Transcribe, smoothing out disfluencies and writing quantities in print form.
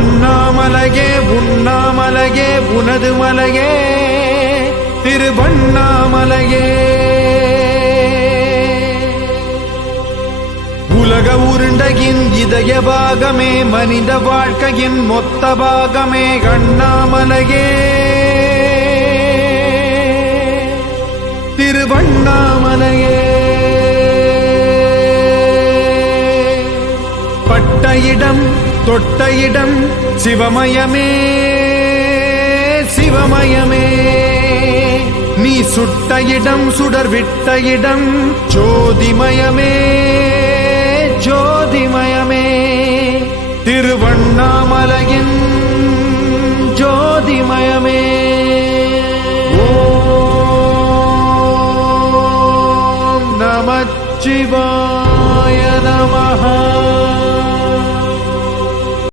அண்ணாமலையே உண்ணாமலையே உனது மலையே திருவண்ணாமலையே. உலக உருண்டையின் இதய பாகமே மனித வாழ்க்கையின் மொத்த பாகமே அண்ணாமலையே திருவண்ணாமலையே. பட்ட இடம் தொட்ட இடம் சிவமயமே சிவமயமே. நீ சுட்ட இடம் சுடர் விட்ட இடம் ஜோதிமயமே ஜோதிமயமே. திருவண்ணாமலையின் ஜோதிமயமே. ஓம் நமச்சிவாய.